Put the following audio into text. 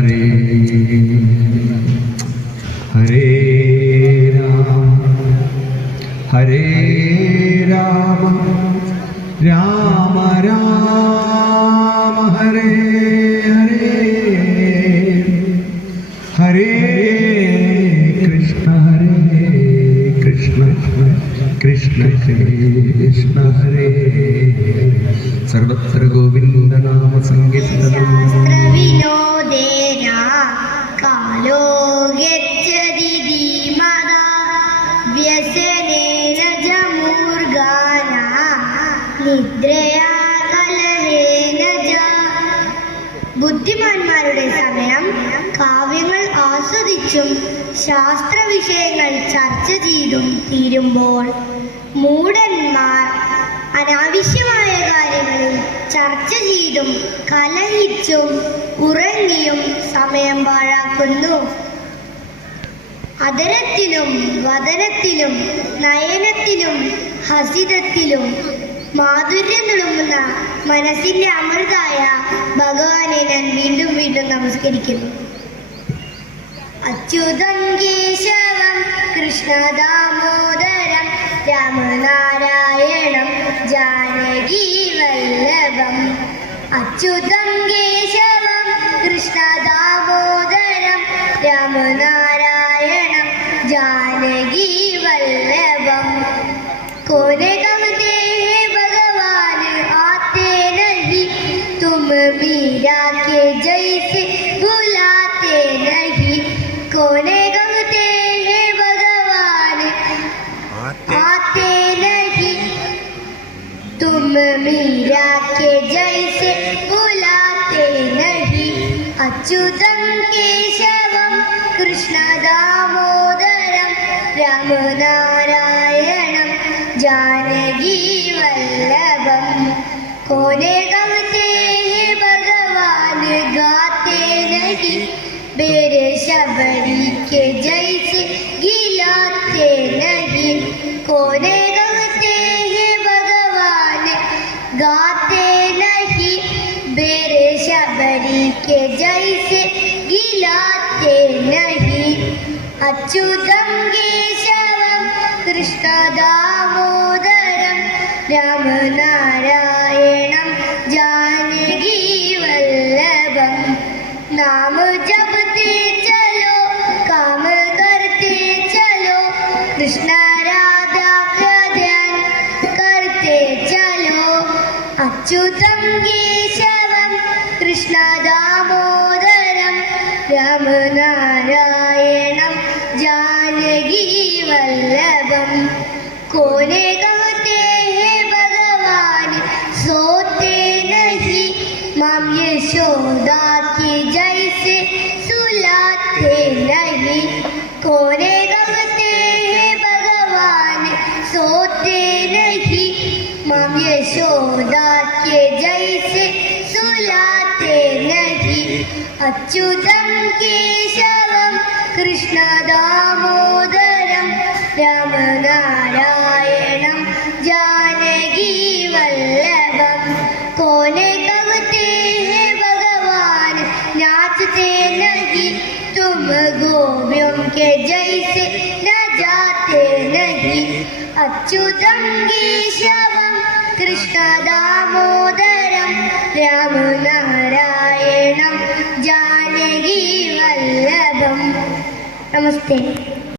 ഹരേ ഹരേ ഹരേ രാമ രാമ രാമ ഹരേ ഹരേ ഹരേ കൃഷ്ണ കൃഷ്ണ കൃഷ്ണ ഹരേ സർവത്ര ഗോവിന്ദ നാമ സങ്കീർത്തനം. കാലോ ഗച്ഛതി ധീമത വ്യസനേന ജമൂർഗാന നിദ്രയാ കലഹേന ജ. ബുദ്ധിമാന്മാരുടെ സമയം കാവ്യങ്ങൾ ആസ്വദിച്ചും ശാസ്ത്ര വിഷയങ്ങൾ ചർച്ച ചെയ്തും തീരുമ്പോൾ മൂഢന്മാർ അനാവശ്യമായ കാര്യങ്ങളിൽ ചർച്ച ചെയ്തും കലഹിച്ചും ഉറങ്ങിയും സമയം പാഴാക്കുന്നു. അധരത്തിലും വദനത്തിലും നയനത്തിലും ഹസിതത്തിലും മാധുര്യം തുളുമ്പുന്ന മനസ്സിന്റെ അമൃതായ ഭഗവാനെ ഞാൻ വീണ്ടും വീണ്ടും നമസ്കരിക്കുന്നു. അച്യുതം കേശവം കൃഷ്ണ ദാമോദരം രാമനാരായണം ജാനകി വല്ലഭം. അച്യുതം കേശവം കൃഷ്ണ ദാമോദരം രാമനാരായണം ജാനകി വല്ലഭം. കോനെ കമത്തെ ഭഗവാൻ ആते नहीं तुम मीरा के जैसे बुलाते नहीं. कोने गमते भगवान आते नहीं तुम मीरा के जैसे बुलाते नहीं. अच्युतम केशवम कृष्ण दामोदरम रामनारायणम जानकी वल्लभम. कोने गमते भगवान गाते नहीं मेरे शबरी के जैसे गिलाते नहीं. कोने गमते भगवान गाते नहीं मेरे शबरी के जैसे गिलाते नहीं. अच्युतम केशवम कृष्ण दामोदरम रामनारायणम जानकी वल्लभम. नाम जपते चलो काम करते चलो कृष्ण राधा का ध्यान करते चलो. अच्युतम केशवम कृष्ण दामोदरम रामनारायणम जानकी वल्लभम. कोने गमते भगवान सोते नहीं माम यशोदा की जैसे सुलाते नहीं. कोने गमते भगवान सोते नहीं माम यशोदा के जैसे सुलाते नहीं. अच्युतम केशवम कृष्ण दामोदरम रामनारायणम जानकी वल्लभम. कोने गमते भगवान नाचते नहीं तुम गोपियों के जैसे न जाते नहीं. अच्युतम केशवम कृष्ण दामोदरम रामनारायणम जानकी वल्लभम. नमस्ते.